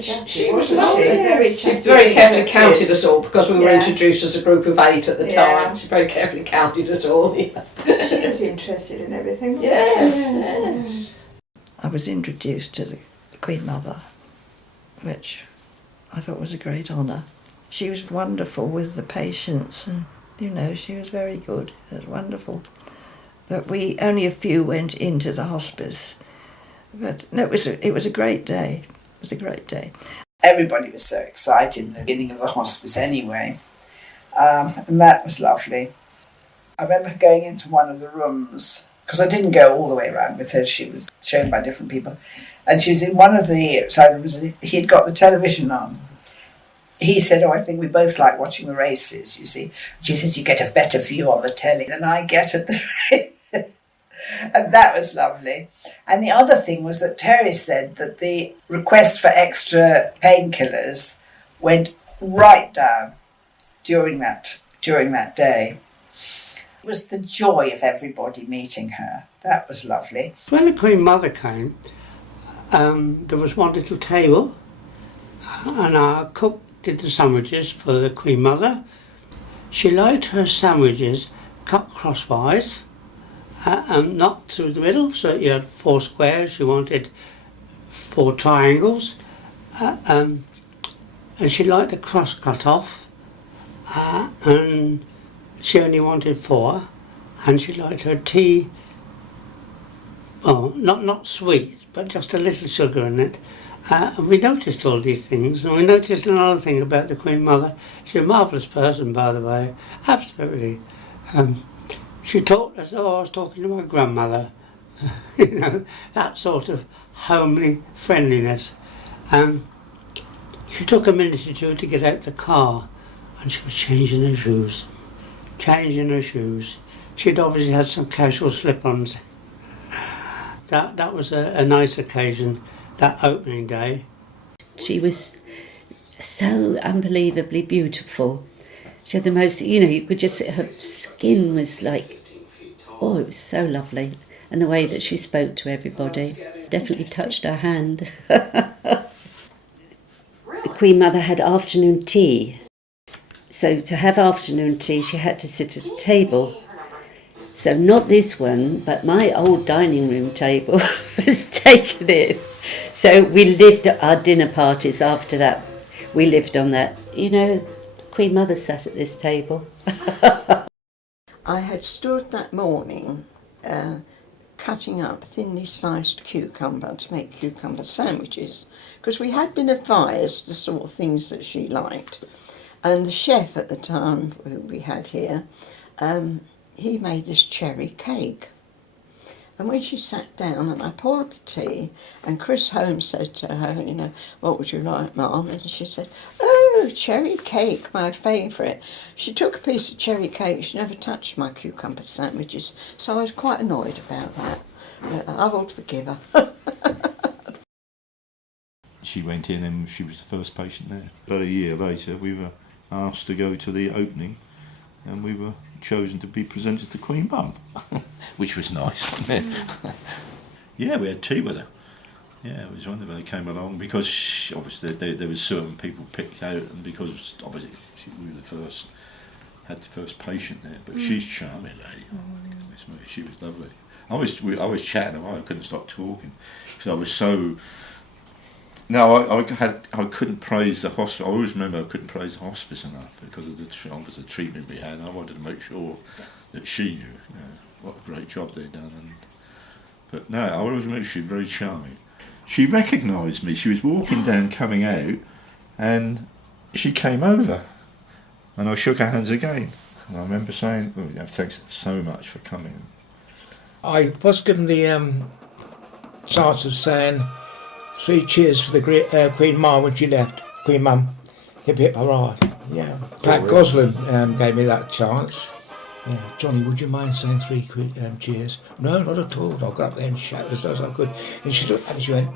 very chatty. She was lovely. She very carefully counted us all because we were Yeah. introduced as a group of 8 at the Yeah. time. She very carefully counted us all. Yeah. She was interested in everything. Yes. I was introduced to the Queen Mother, which I thought was a great honour. She was wonderful with the patients, and she was very good. It was wonderful. But only a few went into the hospice. But no, it was a great day. It was a great day. Everybody was so excited in the beginning of the hospice anyway, and that was lovely. I remember going into one of the rooms, because I didn't go all the way around with her, she was shown by different people, and she was in one of the side rooms, and he'd got the television on. He said, I think we both like watching the races, you see. She says, you get a better view on the telly than I get at the race. And that was lovely. And the other thing was that Terry said that the request for extra painkillers went right down during that day. It was the joy of everybody meeting her. That was lovely. When the Queen Mother came, there was one little table, and our cook did the sandwiches for the Queen Mother. She liked her sandwiches cut crosswise, and not through the middle, so you had 4 squares. She wanted 4 triangles, and she liked the crust cut off, and she only wanted 4, and she liked her tea, well, not sweet, but just a little sugar in it. And we noticed all these things, and we noticed another thing about the Queen Mother. She's a marvellous person, by the way, absolutely. She talked as though I was talking to my grandmother, that sort of homely friendliness. She took a minute or 2 to get out the car, and she was changing her shoes. She'd obviously had some casual slip-ons. That was a nice occasion, that opening day. She was so unbelievably beautiful. She had the most, you could just, her skin was like, it was so lovely. And the way that she spoke to everybody definitely touched her hand. The Queen Mother had afternoon tea. So to have afternoon tea, she had to sit at a table. So not this one, but my old dining room table was taken in. So we lived at our dinner parties after that. We lived on that, Queen Mother sat at this table. I had stood that morning cutting up thinly sliced cucumber to make cucumber sandwiches, because we had been advised the sort of things that she liked. And the chef at the time who we had here, he made this cherry cake. And when she sat down and I poured the tea, and Chris Holmes said to her, what would you like, Mum? And she said, oh, cherry cake, my favourite. She took a piece of cherry cake. She never touched my cucumber sandwiches, so I was quite annoyed about that. But I would forgive her. She went in and she was the first patient there. About a year later, we were asked to go to the opening, and we were chosen to be presented to Queen Mum, which was nice, wasn't it? Yeah, we had tea with her. Yeah, it was wonderful. They came along because obviously there was certain people picked out, and because obviously we were had the first patient there. But she's a charming lady. She was lovely. I was chatting away. I couldn't stop talking because I was so. No, I couldn't praise the hospice. I always remember I couldn't praise the hospice enough because of the treatment we had. I wanted to make sure that she knew, what a great job they'd done. But no, I always remember she was very charming. She recognised me. She was walking down, coming out, and she came over, and I shook her hands again. And I remember saying, "Thanks so much for coming." I was given the chance of saying 3 cheers for the Queen Mum when she left. Queen Mum, hip hip hurrah. Yeah. Pat Gosling gave me that chance. Yeah. Johnny, would you mind saying 3 cheers? No, not at all. I got up there and shouted as I could. And she looked and she went.